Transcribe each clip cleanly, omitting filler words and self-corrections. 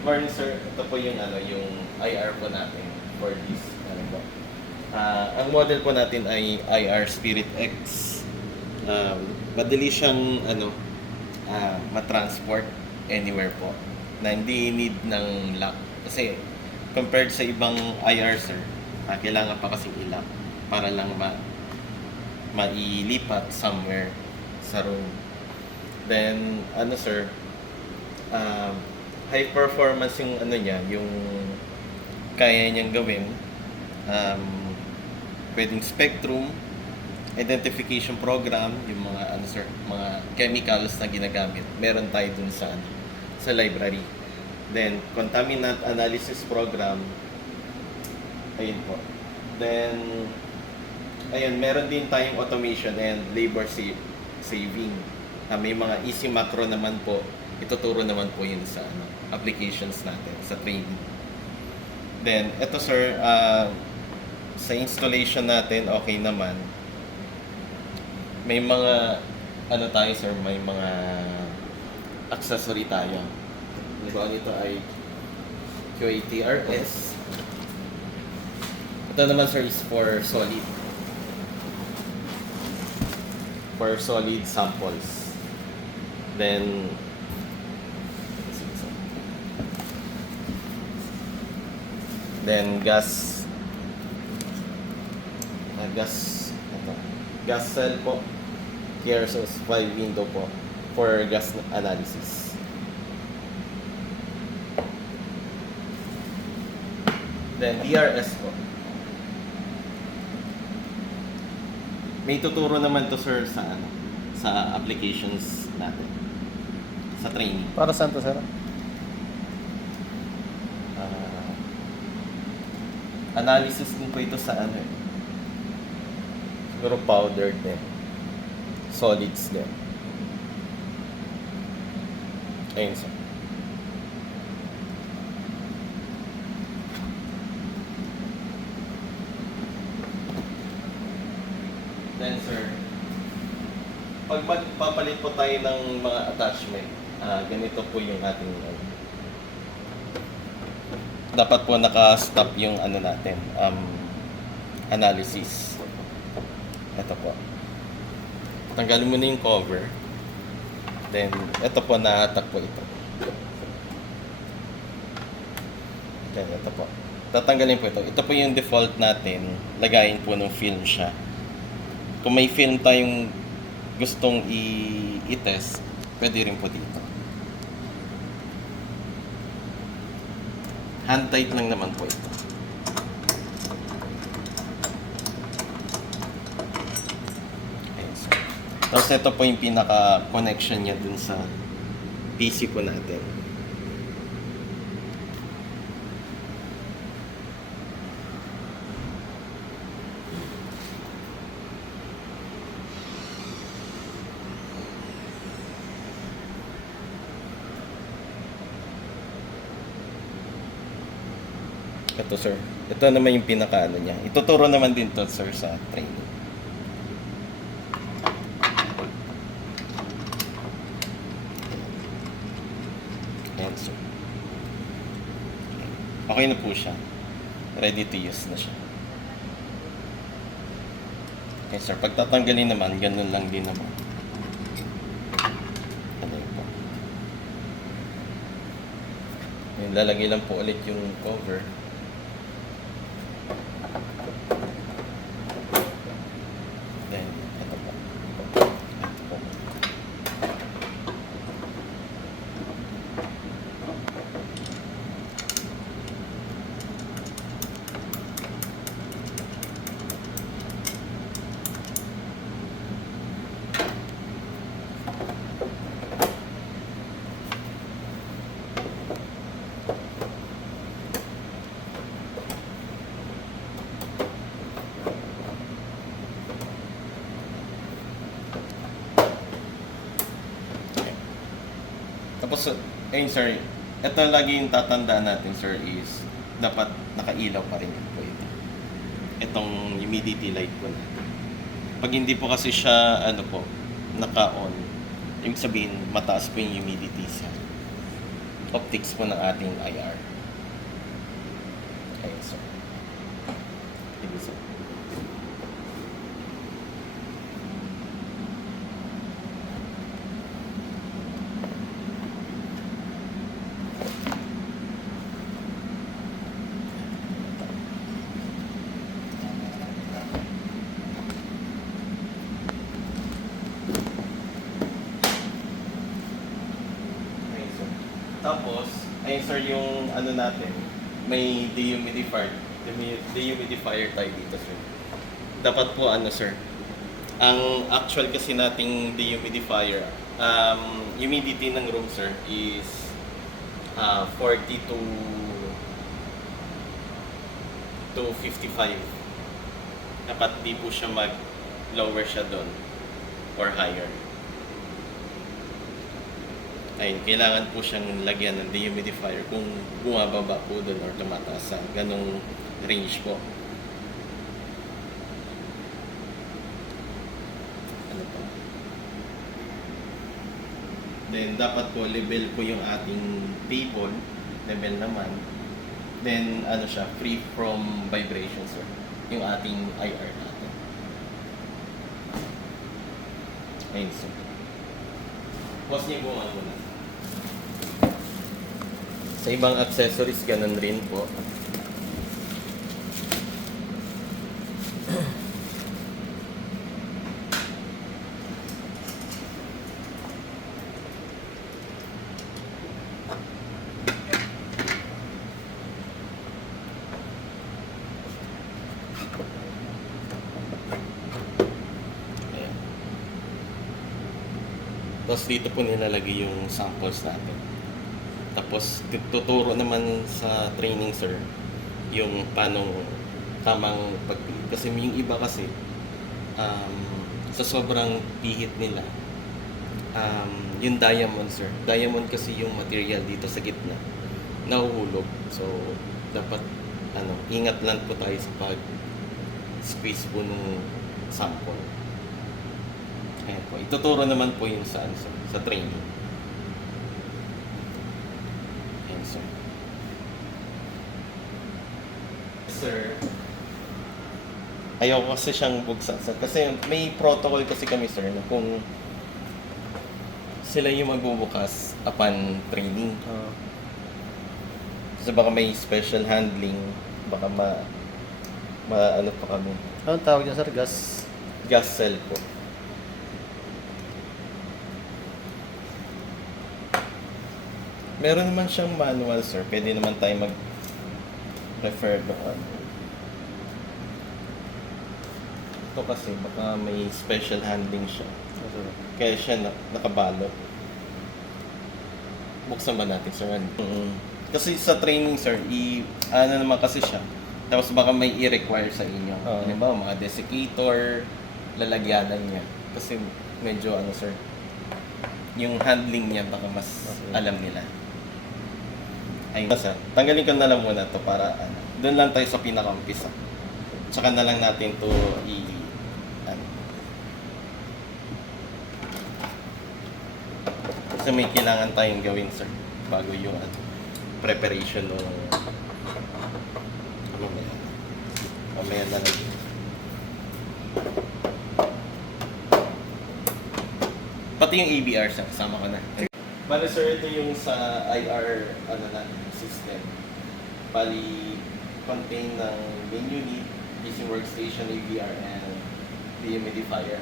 Good morning, sir. Ito po yung yung IR po natin for this po. Ang model po natin ay IR Spirit X. Madali siyang ma-transport anywhere po na hindi need ng lock. Kasi compared sa ibang IR, sir, kailangan pa kasing i-lock para lang mailipat somewhere sa room. Then, sir, high performance yung niya, yung kaya niyang gawin. Pwedeng spectrum, identification program, yung mga sir, mga chemicals na ginagamit. Meron tayo dun sa library. Then, contaminant analysis program. Ayun po. Then, meron din tayong automation and labor saving. May mga easy macro naman po. Ituturo naman po yun sa applications natin, sa training. Then, ito sir, sa installation natin, okay naman. May mga, tayo sir, may mga accessory tayo. Diba, ito ay QATRS. Ito naman sir is for solid. For solid samples. Then, gas cell po, KRSOS 5 window po for gas analysis. Then DRS po, may tuturo naman to sir sa applications natin sa training. Para saan to, sir? Analysis din po ito sa siguro powdered din, solids din. Ayun sir. Then sir, pag magpapalit po tayo ng mga attachment, ganito po yung ating dapat po naka-stop yung natin, analysis. Ito po. Tanggalin mo na yung cover. Then, ito po, na-attack po ito. Then, ito po. Tatanggalin po ito. Ito po yung default natin. Lagayin po ng film siya. Kung may film tayong gustong i-test, pwede rin po dito. Hand tight lang naman po ito. Ayan, so. Tapos ito po yung pinaka-connection niya dun sa PC po natin. Ito sir. Ito naman yung pinaka niya. Ituturo naman din to sir sa training. Ayan sir. Okay na po siya. Ready to use na siya. Okay sir. Pag tatanggalin naman, ganun lang din naman. Ayan po. Ayan, lalagay lang po ulit yung cover. Tapos, ayun sir, ito lagi yung tatandaan natin sir is dapat nakailaw pa rin po ito. Itong humidity light po natin. Pag hindi po kasi siya, naka-on, yung sabihin, mataas po yung humidity sa optics po ng ating IR. Ayun, sir. Thank you, sir. Ayun, sir. Tapos, ayun sir, yung ano natin, may dehumidifier tayo dito, sir. Dapat po ano, sir, ang actual kasi nating dehumidifier, humidity ng room, sir, is 40 to 55. Dapat di po siya mag-lower siya doon or higher. Ayun, kailangan po siyang lagyan ng dehumidifier kung bumababa po doon or tumataas sa ganong range po. Ano po? Then, dapat po level po yung ating table, level naman. Then, ano siya, free from vibration, sir. Yung ating IR natin. Ayun, sir. Pause niyo po nga muna. Sa ibang accessories, ganun rin po. Ayan. Tapos dito po nilalagay yung samples natin. Tapos tuturo naman sa training, sir, yung paano tamang pagpihit. Kasi yung iba kasi, sa sobrang pihit nila, yung diamond, sir. Diamond kasi yung material dito sa gitna. Nahuhulog. So, dapat, ingat lang po tayo sa pag-squeeze po ng sample. Ayan po. Ituturo naman po yun sa training. Sir, ayaw kasi siyang bugsasan. Kasi may protocol kasi kami, sir, na kung sila yung magbubukas upon training. Kasi baka may special handling, baka ano pa kami. Anong tawag niya, sir? Gas? Gas cell po. Meron naman siyang manual, sir. Pwede naman tayo mag-refer doon. Ito kasi baka may special handling siya. Kaya siya nakabalot. Buksan ba natin, sir? Kasi sa training, sir, ano naman kasi siya. Tapos baka may i-require sa inyo. Halimbawa, mga desiccator, lalagyanan niya. Kasi medyo sir, yung handling niya baka mas alam nila. Ayun, sir. Tanggalin ko na lang muna to para doon lang tayo sa pinaka-umpisa. Tsaka na lang natin to kasi may kailangan tayong gawin, sir, bago yung preparation ng mamaya na lang. Pati yung ABR, sir, kasama ko na. Bali, sir, ito yung sa IR system. Bali, contain ng main unit, PC workstation, ABR, and dehumidifier.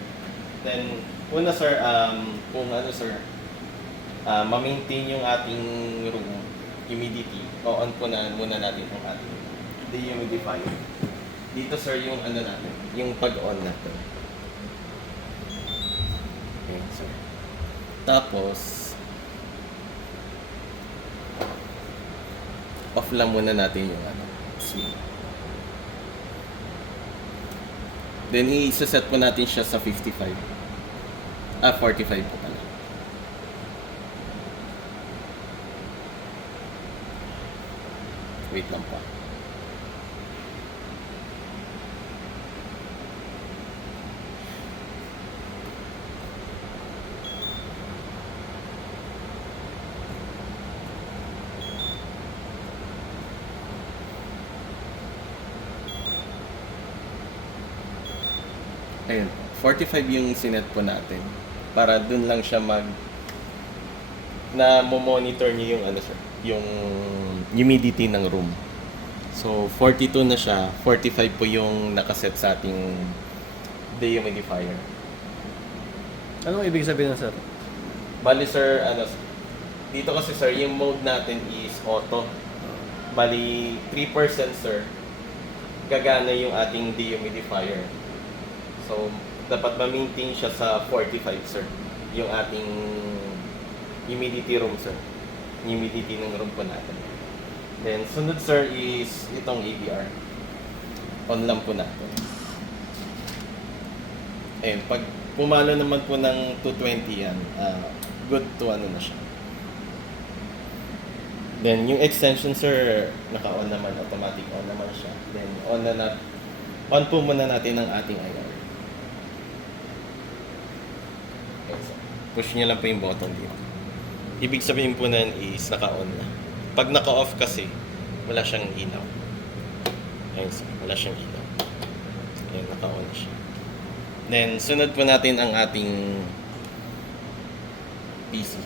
Then, una, sir, kung sir, ma-maintain yung ating room humidity, on po na muna natin yung ating dehumidifier. Dito, sir, yung natin, yung pag-on natin. Okay, sir. Tapos, off lang muna natin yung swing. Then, i-set po natin siya sa 55. 45 po pala. Wait lang pa. Ayun, 45 yung sinet po natin. Para dun lang siya na monitor niyo yung ano sir, yung humidity ng room. So 42 na siya, 45 po yung nakaset sa ating dehumidifier. Anong ibig sabihin nun, sir? Bali sir, dito kasi sir, yung mode natin is auto. Bali 3% sir, gagana yung ating dehumidifier. So dapat ma-maintain siya sa 45 sir, yung ating humidity room sir. Humidity ng room po natin. Then sunod sir is itong ABR. On lang po natin. Ayun, pag pumalo naman po ng 220 yan, good to ano na siya. Then yung extension sir, naka-on naman, automatic on naman siya. Then on po muna natin ang ating IR. Okay, so, push niya lang po yung button dito. Ibig sabihin po na is naka-on na. Pag naka-off kasi, wala siyang ilaw. Ayun sir, wala siyang ilaw. Ayun, naka-on siya. Then, sunod po natin ang ating PC.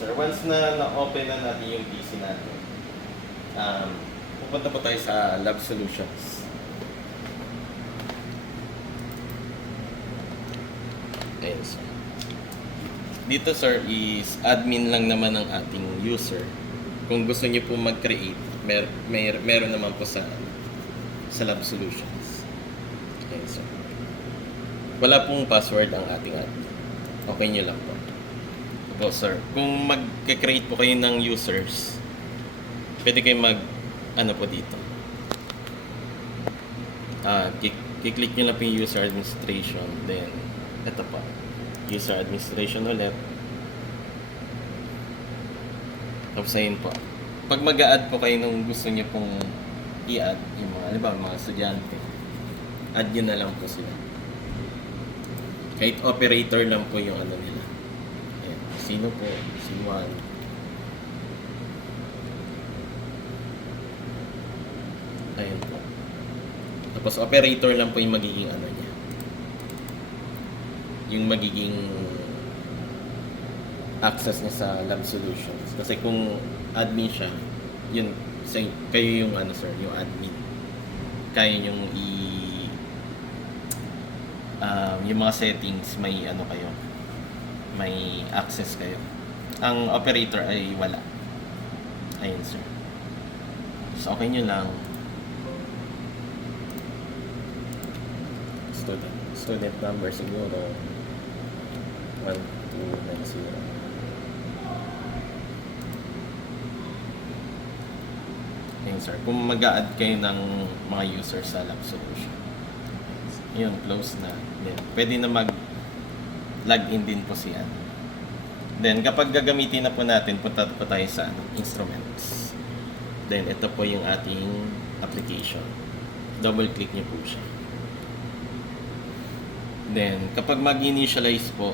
Sir, once na na-open na natin yung PC natin, pupunta po tayo sa Lab Solutions. Ayan, sir. Dito, sir, is admin lang naman ang ating user. Kung gusto niyo po mag-create, meron naman po sa Lab Solutions. Ayan, sir. Wala pong password ang ating admin. Okay nyo lang po. Po, sir. Kung mag-create po kayo ng users, pwede kayo ano po dito. Kiklik nyo lang po yung user administration. Then, ito pa. User administration ulit. Tapos ayun po. Pag mag-a-add po kayo nung gusto nyo pong i-add, yung mga estudyante, add nyo na lang po sila. Kahit operator lang po yung ano nila. Sino po? C1. Ayun po. Tapos operator lang po yung magiging ano niya. Yung magiging access niya sa Lab Solutions. Kasi kung admin siya, yun, kayo yung ano sir, yung admin. Kaya yung yung mga settings, may ano kayo, may access kayo. Ang operator ay wala. Ayun sir. So okay nyo lang. Student number siguro 1290. Ayun sir. Kung mag-a-add kayo ng mga users sa Lab Solution, yun, close na. Then pwede na login din po siya. Then, kapag gagamitin na po natin, punta po tayo sa instruments. Then, ito po yung ating application. Double-click niyo po siya. Then, kapag mag-initialize po,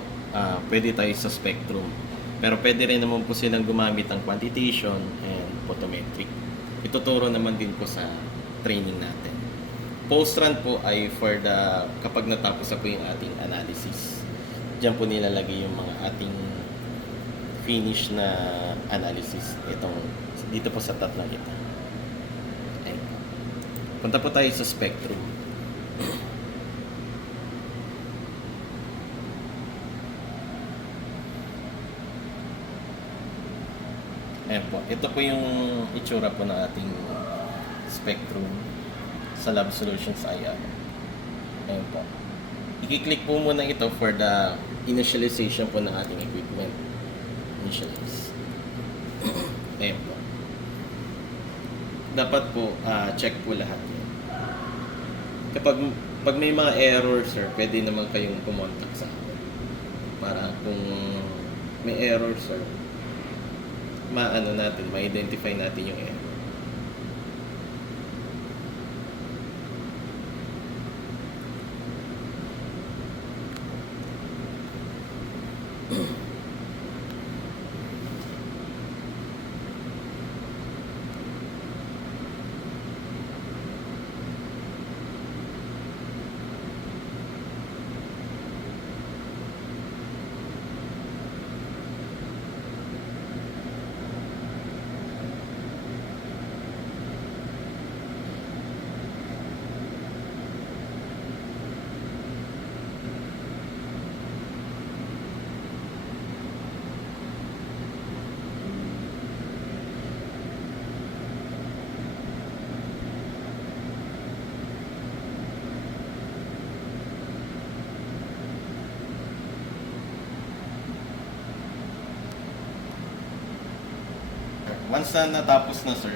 pwede tayo sa spectrum. Pero pwede rin naman po silang gumamit ng quantitation and photometric. Ituturo naman din po sa training natin. Post-run po ay kapag natapos na po yung ating analysis. Diyan po nilalagay yung mga ating finish na analysis. Dito po sa tatlong ito. Ayun. Punta po tayo sa spectrum. Ayan po. Ito po yung itsura po ng ating spectrum sa Lab Solutions IR. Ayan po. I-click po muna ito for the initialization po ng ating equipment. Initialize. Ayan po. Dapat po check po lahat yan. Kapag pag may mga error, sir, pwede naman kayong kumontak sa akin. Para kung may error, sir, ma-identify natin yung error. Once na natapos na, sir,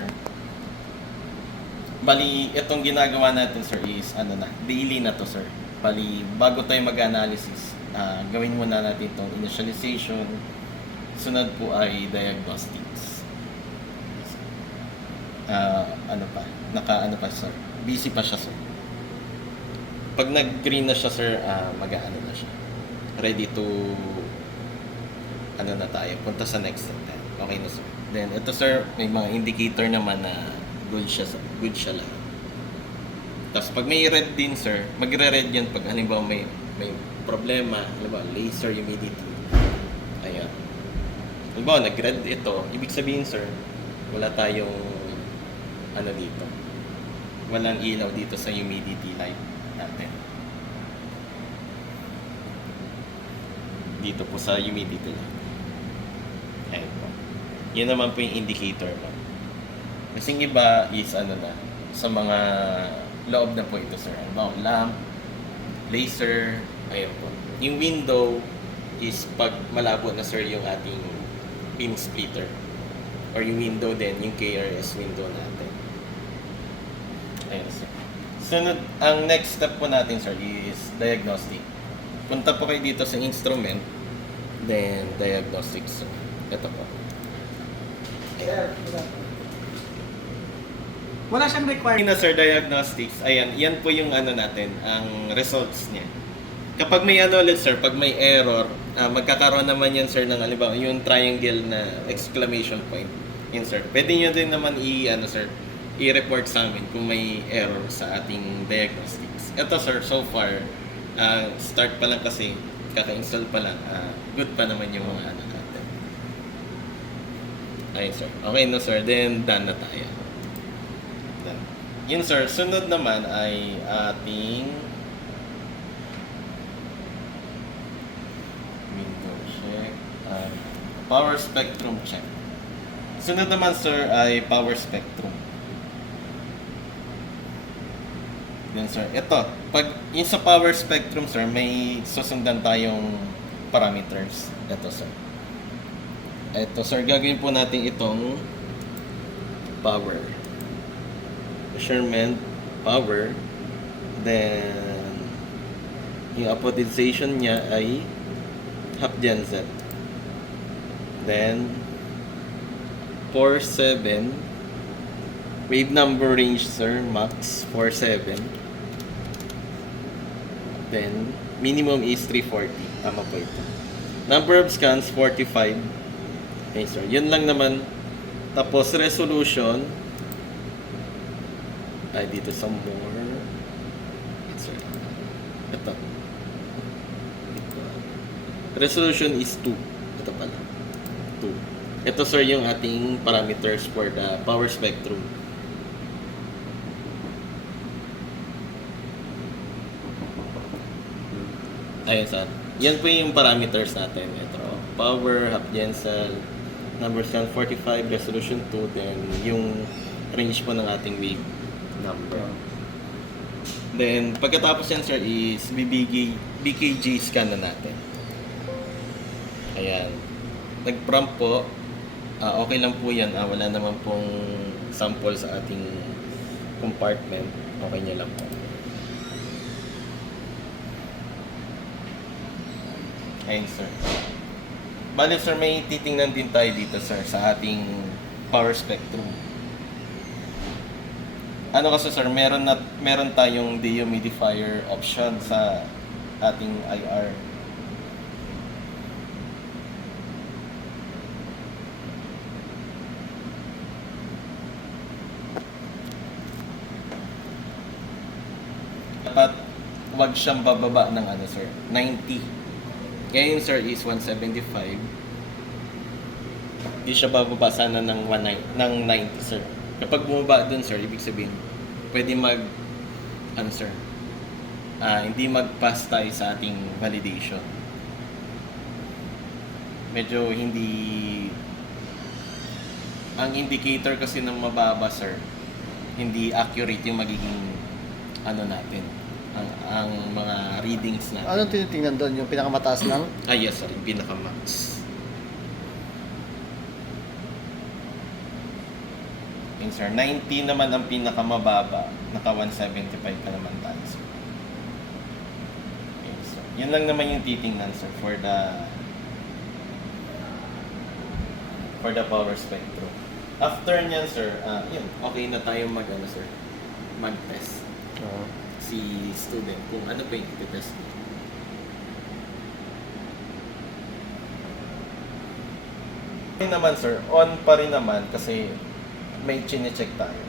bali, itong ginagawa natin, sir, is daily na to, sir. Bali, bago tayo mag-analysis, gawin muna natin itong initialization. Sunod po ay diagnostics. Ano pa, sir? Busy pa siya, sir. Pag nag-green na siya, sir, na siya. Ready to, na tayo, punta sa next step. Okay na, sir. Then, ito, sir, may mga indicator naman na good siya lang. Tapos, pag may red din, sir, magre-red yan pag halimbawa may problema, halimbawa laser humidity. Ayan. Halimbawa, nag-red ito, ibig sabihin, sir, wala tayong dito. Walang ilaw dito sa humidity light natin. Dito po sa humidity light. Ayan po. Yan naman po yung indicator mo. Kasing iba is sa mga loob na po ito, sir. Halimbawa, lamp, laser, ayan po. Yung window is pag malabo na, sir, yung ating beam splitter. Or yung window din, yung KRS window natin. Ayan, sir. Sunod, ang next step po natin, sir, is diagnostic. Punta po kayo dito sa instrument, then diagnostics, sir. Ito po. Wala siyang requirement. Na, sir, diagnostics, ayan, yan po yung natin, ang results niya. Kapag may ulit, sir, pag may error, magkakaroon naman yan, sir, ng halimbawa, yung triangle na exclamation point. Yun, sir. Pwede nyo din naman i-report sa amin kung may error sa ating diagnostics. Ito, sir, so far, start pa lang kasi, kaka-install pa lang, good pa naman yung mga natin. Ayun, sir. Okay no, sir. Then, done na tayo. Done. Yun, sir. Sunod naman ay ating window check. Power spectrum check. Sunod naman, sir, ay power spectrum. Yun, sir. Ito. Pag yung sa power spectrum, sir, may susundan tayong parameters. Ito, sir. Ito, sir, gagawin po natin itong power. Measurement, power. Then, yung apodization niya ay half Genset. Then, 47. Wave number range, sir, max 47. Then, minimum is 340. Tama po ito. Number of scans, 45. Okay, sir. Yun lang naman. Tapos, resolution. Ay, dito sa more. Sir. Ito. Resolution is 2. Ito pala. 2. Ito, sir, yung ating parameters for the power spectrum. Ayun, sir. Yan po yung parameters natin. Ito. Power, half Genset, number scan 45, resolution 2, then yung range po ng ating wave number. Then, pagkatapos yan, sir, is BKG scan na natin. Ayan. Nag-prompt po. Okay lang po yan. Wala naman pong sample sa ating compartment. Okay niya lang po. Ayun, sir. Bale, sir, may titingnan din tayo dito, sir, sa ating power spectrum. Ano kasi, sir, meron tayong dehumidifier option sa ating IR. Dapat wag siyang bababa ng ano, sir, 90. Ngayon, sir, is 175. Hindi siya bababa sana ng 90, sir. Kapag bumaba dun, sir, ibig sabihin, pwede ano, sir, hindi mag-pass tayo sa ating validation. Medyo hindi, ang indicator kasi ng mababa, sir, hindi accurate yung magiging, ano natin, ang mga readings natin. Anong tinitingnan doon? Yung pinakamataas lang? Yes, sir, yung pinaka-max. Yun, sir, 90 naman ang pinakamababa, naka 175 pa naman tayo, sir. Okay, so, yun lang naman yung titingnan, sir, for the power spectrum. After nyan, sir, yun, okay na tayo mag-test. Oo. Si student kung ano pa yung iti-test niya. Okay naman, sir, on pa rin naman kasi may chine-check tayo.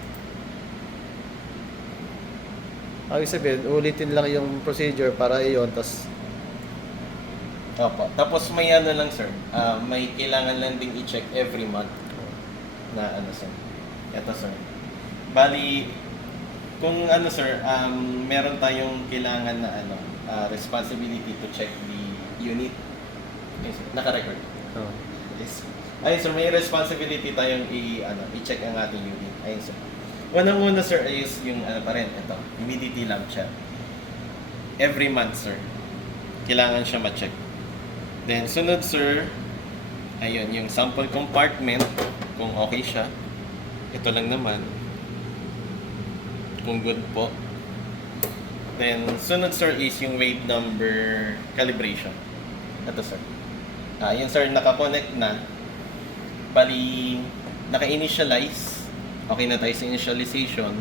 Ibig sabihin, ulitin lang yung procedure para iyon, tas Opo. Tapos may ano lang, sir, may kailangan lang ding i-check every month na ano, sir. Ito, sir. Bali, kung ano, sir, meron tayong kailangan na ano, responsibility to check the unit. Yes, sir. Naka-record. oh. Yes. Ayun, sir, may responsibility tayong i-check ang ating unit. Ayun, sir. Unang-una, sir, is yung ano pa rin, ito, humidity lamp check. Every month, sir, kailangan siya ma-check. Then, sunod, sir, ayun, yung sample compartment, kung okay siya. Ito lang naman. Kung good po. Then, sunod, sir, is yung wave number calibration. Ito, sir. Yun, sir, naka-connect na. Bali, naka-initialize. Okay na tayo sa initialization.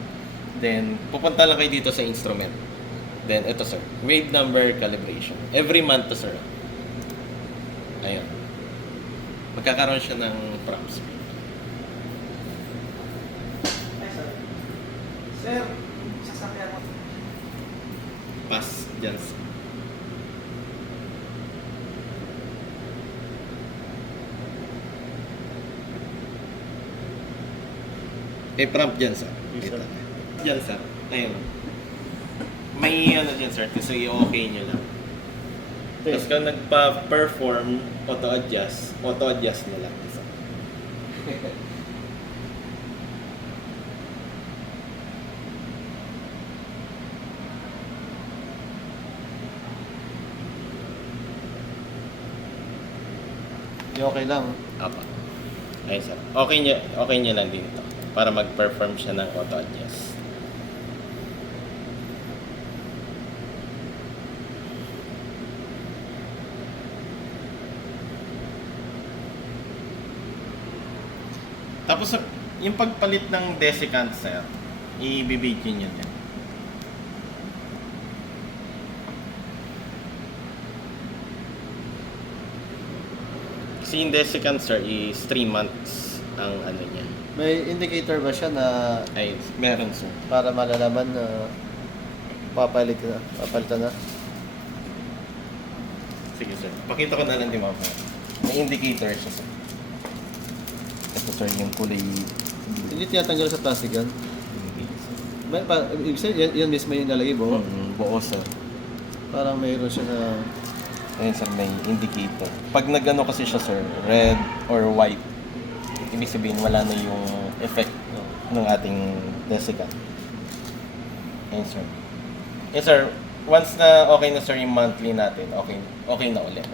Then, pupunta lang kayo dito sa instrument. Then, ito, sir. Wave number calibration. Every month to, sir. Ayun. Magkakaroon siya ng prompts. Sir, sasakyan mo. Pass dyan, sir. Prompt dyan, sir. Yes, sir. Dyan, sir. Ayun. May ano dyan, sir. Kasi okay nyo lang. Tapos kung nagpa-perform, auto-adjust na lang. Sir. Di okay lang. Apa. Ayun, sir. Okay niya lang dito. Para mag-perform siya ng auto-adjust. Tapos, yung pagpalit ng desiccant, sir, i-video niyo yan. Kasi yung desiccant, sir, is 3 months ang ano niya. May indicator ba siya na Ay, meron, sir. para malalaman na papalitan na? Sige, sir. Pakita ko na lang din mga may indicator siya, sir. Ito, sir, yung kulay Hindi tinatanggal sa plastic yan. Ibig sabihin, yan mismo yung lalagay buo. buo, sir. Parang mayroon siya na... Ayun, sir, may indicator. Pag nagano kasi siya, sir, red or white, ibig sabihin wala na yung effect ng ating desiccant. Ayun, sir. Yes, sir. Once na okay na, sir, yung monthly natin, okay na ulit.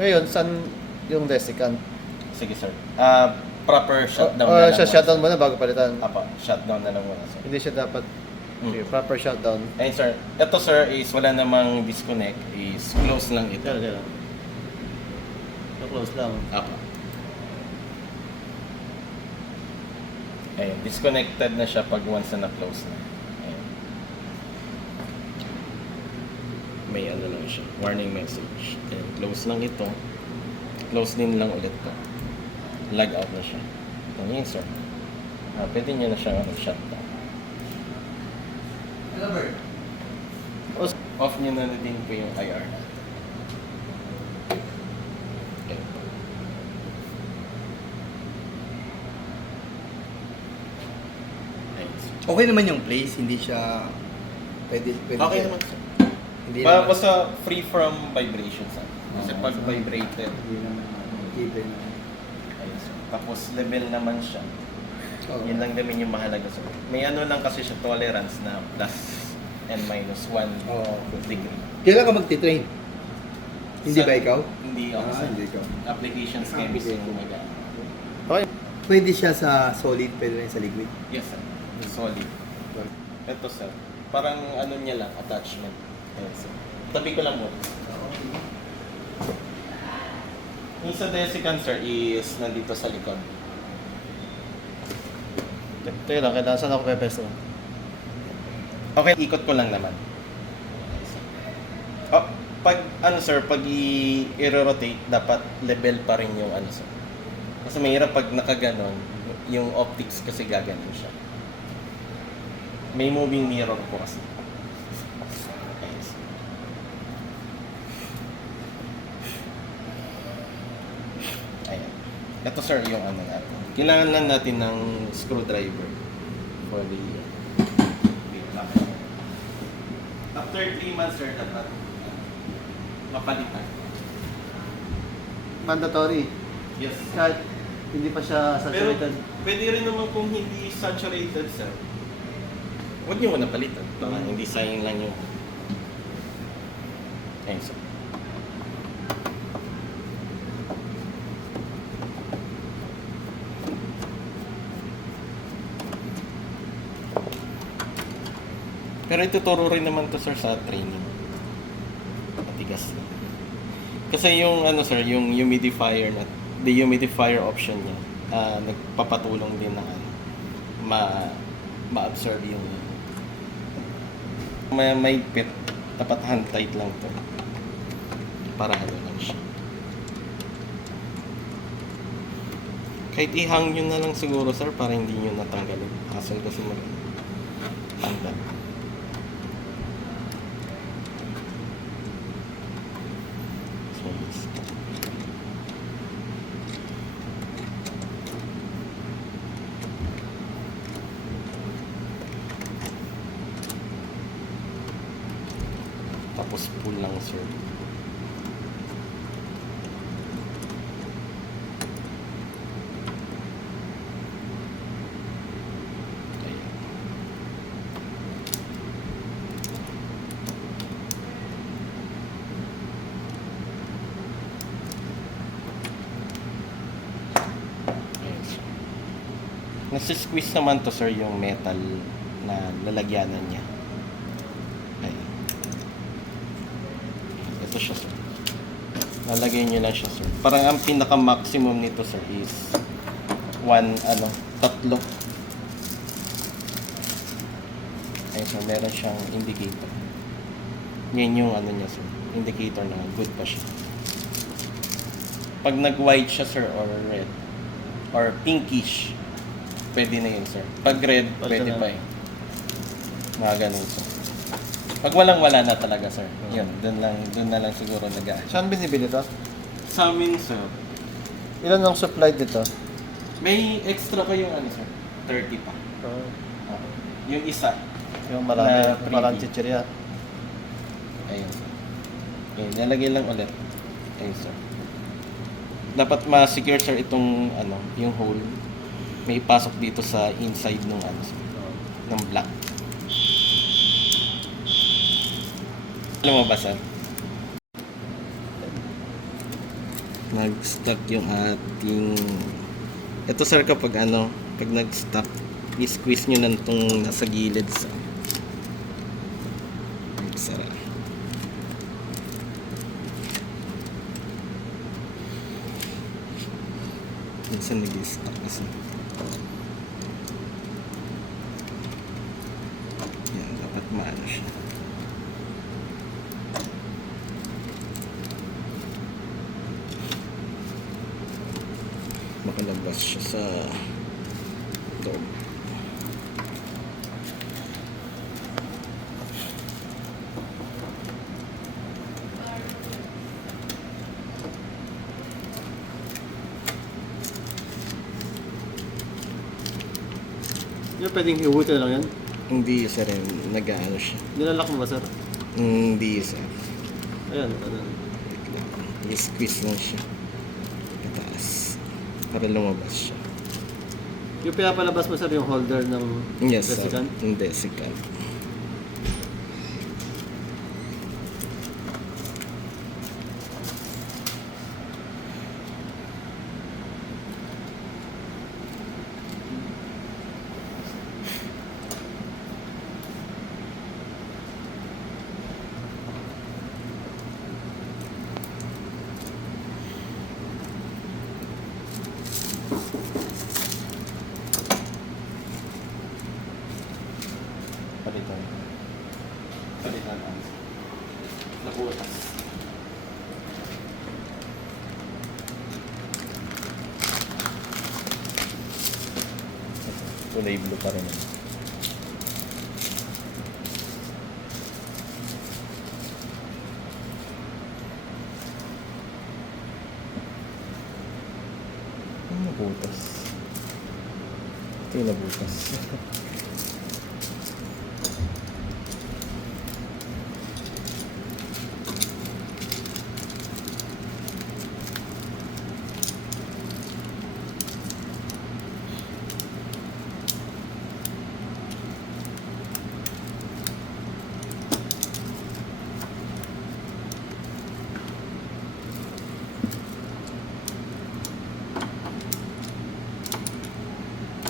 Ngayon, saan yung desiccant? Sige, sir. Proper shutdown na lang. Siya shutdown muna bago palitan. Apa, shutdown na lang muna, sir. Hindi siya dapat Okay, proper shutdown. Ayun sir, ito sir is wala namang disconnect, is close lang ito. Kaya. Close lang. Apa. Ayun, disconnected na siya pag once na na-close na. Ayun. May ano lang siya, warning message. Ayun, close lang ito. Close din lang ulit to. Log out na siya. Ayun sir. Pwede nyo na siyang shutdown. Hello, Bert. Off nyo na din po yung IR natin. Ayun po. Ayun, sir. Okay naman yung place, hindi siya pwede Okay naman sir. Hindi naman, Basta free from vibrations. Kasi pag vibrated, hindi naman given na. ayun, sir. Tapos level naman siya. Oo. Yun lang naman yung mahalaga sir. May ano lang kasi siya tolerance na plus and minus 1 Oo. degree. Kailan ka magti-train? Hindi Sa- ba ikaw? Hindi ako sir. Hindi ikaw. Applications chemist yung gumaga. Okay. Pwede siya sa solid, pwede rin sa liquid. Yes sir. Solid. Ito sir. Parang ano niya lang, attachment. Ayun sir. Tabi ko lang mo. Yung sa desiccant sir is nandito sa likod. Teka lang, kailangan saan ako pepesto? Okay, ikot ko lang naman. Oh, pag ano sir, pag i-rotate, dapat level pa rin yung ano sir. Kasi mahirap pag nakaganon, yung optics kasi gaganon siya. May moving mirror po kasi. Ayun, sir. Ayan. Ito sir yung ano natin. Kailangan lang natin ng screwdriver for the after 3 months sir dapat mapalitan. Mandatory. Yes. Kahit hindi pa siya Pero saturated. pwede rin naman kung hindi saturated sir. Huwag niyo muna palitan. Baka hindi sayang lang yung ayun sir. Pero ituturo rin naman to sir sa training. Matigas na. Kasi yung ano sir, yung humidifier na dehumidifier option niya, nagpapatulong din na ano, ma-absorb yung may pit, dapat hand tight lang to. Para ano lang siya. Kahit ihang nyo na lang siguro sir para hindi nyo natanggalin. Hassle kasi tanggal. So, yes. Tapos pull lang sir. Ayan. Ayan, sir. Nasi-squeeze naman to sir yung metal na lalagyanan niya. Ayan. Ito siya sir. Lalagay nyo lang siya sir. Parang ang pinaka-maximum nito sir is 3. Ayun sir, meron siyang indicator. Yan yung ano niya sir. Indicator na good pa siya. Pag nag-white siya sir or red or pinkish, pwede na yun sir. Pag red, pwede pa eh. Mga ganun sir. Pag walang-wala na talaga sir. Yun, dun na lang siguro nag-a. Saan binibili to? Sa amin sir, Ilan ang supply dito? may extra pa yung ano sir, 30 pa. Yung isa, Yung Na freebie. marami chichirya. ayun sir. Okay, nalagay lang ulit. Ayun sir. Dapat ma-secure sir itong ano, yung hole. May pasok dito sa inside ng ano sir, ng block. Alam mo ba sir? Nag-stuck yung ating ito sir kapag ano, pag nag-stuck, i-squeeze nyo lang itong nasa gilid sa Sara. Minsan nag-i-stuck kasi. Yan, dapat maano siya. Makalabas siya sa loob. Yung pwedeng iubuti na lang yan. Hindi sir, nag-ano siya. Nilalak mo ba, sir? Hindi sir. Ayan, ano. Wait lang. I-squeeze lang siya. Pataas. Para lumabas siya. Yung pinapalabas mo, sir, yung holder ng Yes sir. desiccant? Yung desiccant. Palitan. Palitan ang nabutas. Kulay blue pa rin. Ang nabutas. Ito yung nabutas.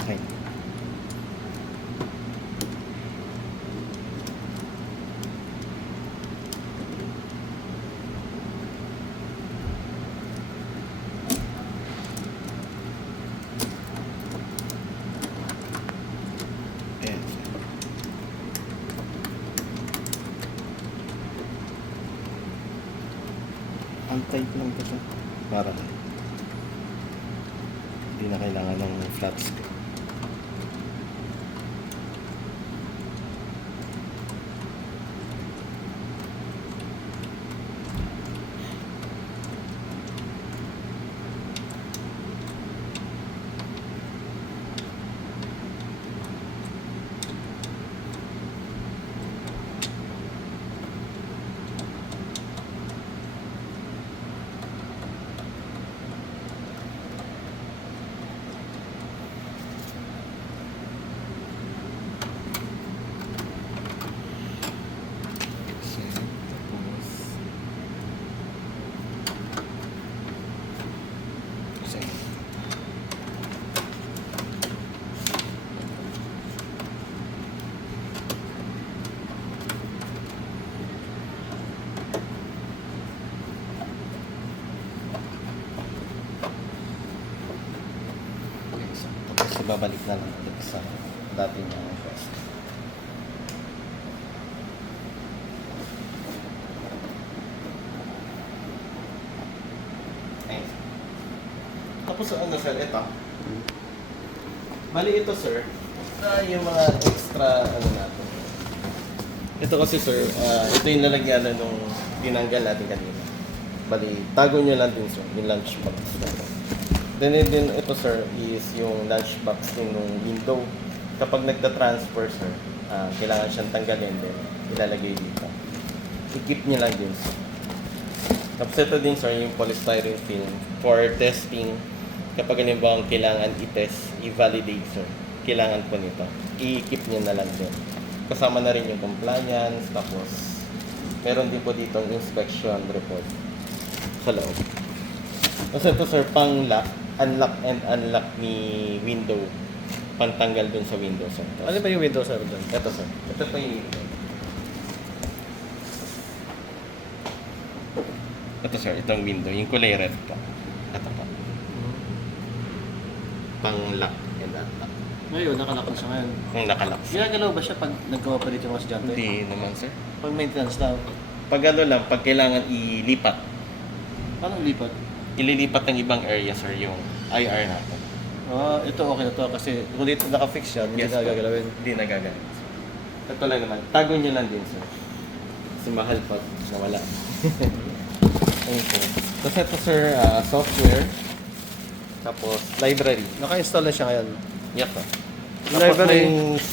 Okay. Ayan. Ang tight lang ito siya. Para hindi na kailangan ng flat screw. Tapos babalik na lang ulit sa dating mga pwesto. Ayun. Tapos ano sir, ito. Bali ito sir, yung mga extra ano natin. Ito kasi sir, ito yung lalagyanan nung tinanggal natin kanina. Bali, tago nyo lang din sir, yung lunch box. Then ito sir is yung lunch box din ng window. Kapag nagta-transfer sir, kailangan siyang tanggalin din, ilalagay dito. I-keep niya lang din sir. Tapos ito din sir yung polystyrene film for testing. Kapag halimbawa kailangan i-test, i-validate sir, kailangan po nito. I-keep niya na lang din. Kasama na rin yung compliance, tapos meron din po ditong inspection report sa loob. Tapos ito sir, pang lock, unlock and unlock ni window. Pantanggal dun sa window sir. Ano ba yung window, sir, doon? Ito sir, ito po yung window. Ito sir, itong window, yung kulay red po. Ito po. Pang lock and unlock. Ngayon, nakalak na siya ngayon. Yung nakalock. Ginagalaw ba siya pag nag-cooperate yung mga estudyante? Hindi naman sir. Pag maintenance daw. Pag ano lang, pag kailangan ilipat, Paano lipat? ililipat ng ibang area sir yung IR natin. Ah, ito okay na to kasi kung dito naka-fix siya, hindi Yes, na po. gagalawin. Hindi nagagalawin sir. Ito lang naman, tago nyo lang din sir. Kasi mahal pag nawala. Ayun sir. Tapos ito sir, software. Tapos library. Naka-install na siya ngayon. Yes sir.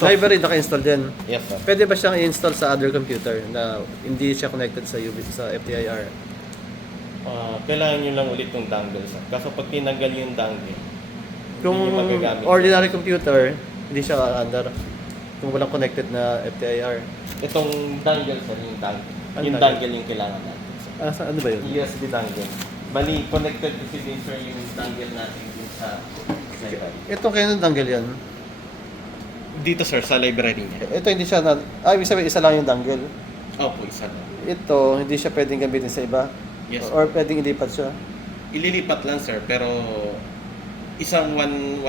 Library naka-install din. Yes sir. Pwede ba siyang i-install sa other computer na hindi siya connected sa sa FTIR? Kailangan nyo lang ulit yung dongle sir. Kaso pag tinanggal yung dongle, Kung hindi nyo magagamit. ordinary computer, hindi siya under. Kung walang connected na FTIR. Itong dongle sir, yung dongle. Ano Yung dongle? dongle yung kailangan natin sir. Ano ba yun? USB dongle. Bali, connected kasi din sir yung dongle natin din sa library. Itong kaya ng dongle yan. Dito sir, sa library niya. Ito hindi siya na... ibig sabihin isa lang yung dongle. Opo, isa lang. Ito, hindi siya pwedeng gamitin sa iba. Yes, sir. Or pwedeng ilipat siya. Ililipat lang sir, pero isang one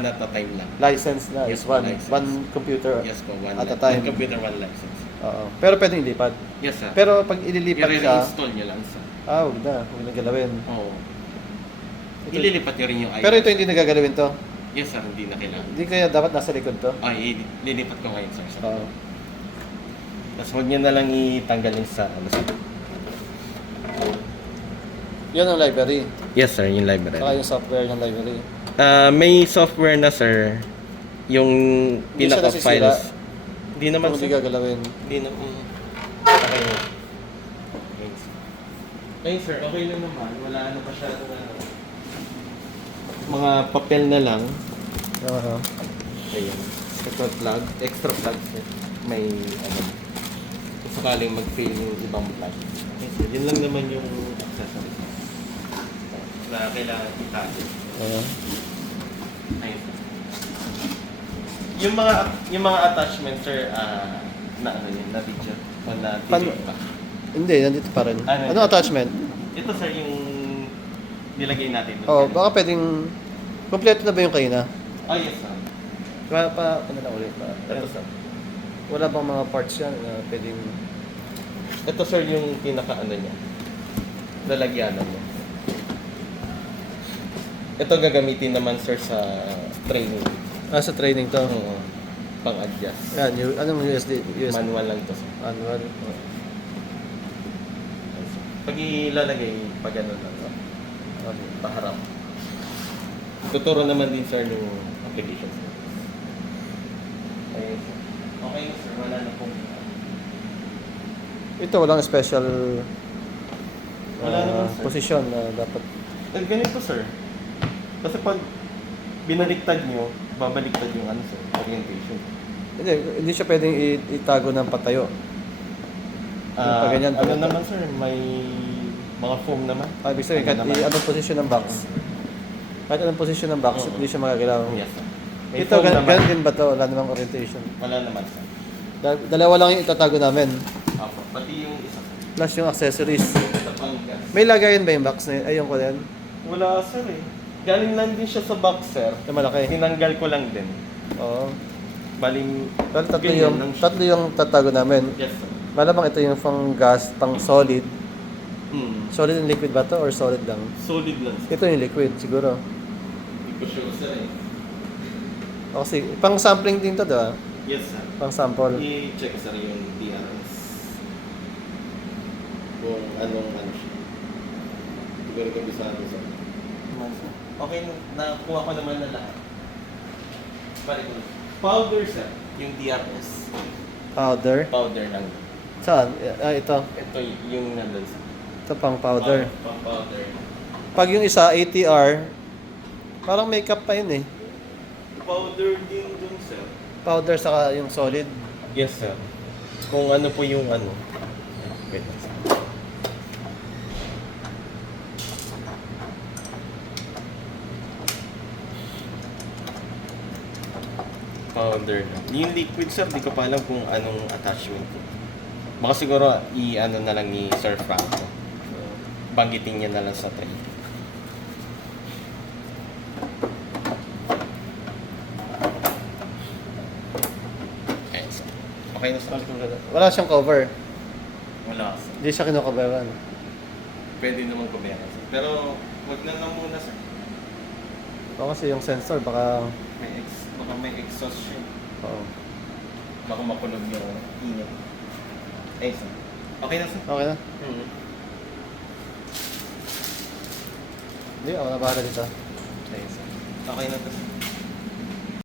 at a time lang. License na Yes, is one. license. One computer Yes po, at a time. One computer, one license. Oo. Pero pwedeng ilipat. Yes sir. Pero pag ililipat siya, I-reinstall nyo lang sir. huwag na. Huwag na galawin. Oo. Ito- Ililipat nyo rin yung Pero ito hindi nagagalawin to. Yes sir, hindi na kailangan. Hindi kaya dapat nasa likod to. Ay, ililipat ko ngayon sir. Oo. Tapos huwag nyo na lang itanggal yung sa ano sir. Yun ang library. Yes sir, yung library. Saka yung software ng library. May software na sir, yung Hindi siya nasisira? pinaka-files. Hindi naman Kung hindi sir. gagalawin. Hindi na. Okay. Okay sir, okay lang naman. Wala na masyadong ano. Mga papel na lang. Oo. Ayan. Ito plug, extra plug sir. May ano. Kung sakaling mag-fail yung ibang plug. Okay sir, yun lang naman yung accessories na kailangan itago. Oo. Ayun. Yung mga attachments sir, na ano yun, na video o na Paano- video pa. Hindi, nandito pa rin. Ano Ano yun? attachment? Ito sir yung nilagay natin. Oh, baka pwedeng... Kompleto na ba yung kanina? Oh yes sir. Ano na ulit? Ito sir. Wala bang mga parts yan na pwedeng... Ito sir yung pinaka ano niya. Lalagyanan niya. Ito gagamitin naman sir sa training. Sa training to. Oo. Pang-adjust. Yan, anong USB? Manual lang to sir. Manual. Pag ilalagay, pag ano lang. Okay. Paharap. Tuturo naman din sir yung application sir. Ayun sir. Okay na sir, wala na pong Ito, walang special Wala naman, sir. position na dapat... ganito sir. Kasi pag binaliktad nyo, babaliktad yung ano sir, orientation. Hindi siya pwedeng itago ng patayo. Pag ganyan, ano pag- naman sir, may mga foam naman. Ibig sabihin, kahit naman? anong position ng box. Kahit anong position ng box, Oo. hindi siya magagalaw. Yes sir. May Ito, foam naman. ganun din ba ito? Wala namang orientation. Wala naman sir. Dalawa lang yung itatago namin. Apo. Pati yung isa sir. Plus yung accessories. Ito pang gas. May lagayan ba yung box na yun? Ayun ko din. Wala sir eh. Galing lang din siya sa box sir. Ito malaki. Tinanggal ko lang din. Oo. Baling Tatlo ganyan lang siya. tatlo yung tatago namin. Yes sir. Malamang ito yung pang gas, pang solid. Solid. Solid and liquid ba to or solid lang? Solid lang sir. Ito yung liquid siguro. Hindi ko sure sir eh. O kasi, pang sampling din to, diba? Yes sir. Pang sample. I-check sir yung DRS. Kung anong ano siya. Siguro kabisado sir. Okay, nakuha ko naman na lahat. Balik ko. Powder sir, yung DRS. Powder. Powder lang. Saan? Ito. Ito yung nandun sir. Ito pang powder. Pang powder. Pag yung isa, ATR, parang makeup pa yun eh. Powder din dun sir. Powder saka yung solid. Yes sir. Kung ano po yung ano. Wait lang, sir. Powder lang. Yung liquid sir, di ko pa alam kung anong attachment. Baka siguro i-ano na lang ni Sir Franco. banggitin niya na lang sa tray. Ayan, sir. Okay na sir. Wala siyang cover. Wala sir. Hindi siya kinukoveran. Pwede naman kumera sir. Pero wag na lang muna sir. O kasi yung sensor baka... Baka may exhaust siya. Oo. Baka makunog yung init. Ayun sir. Okay na sir. Okay na? Hindi, ako na bahala dito. Ayun sir. Okay na to sir.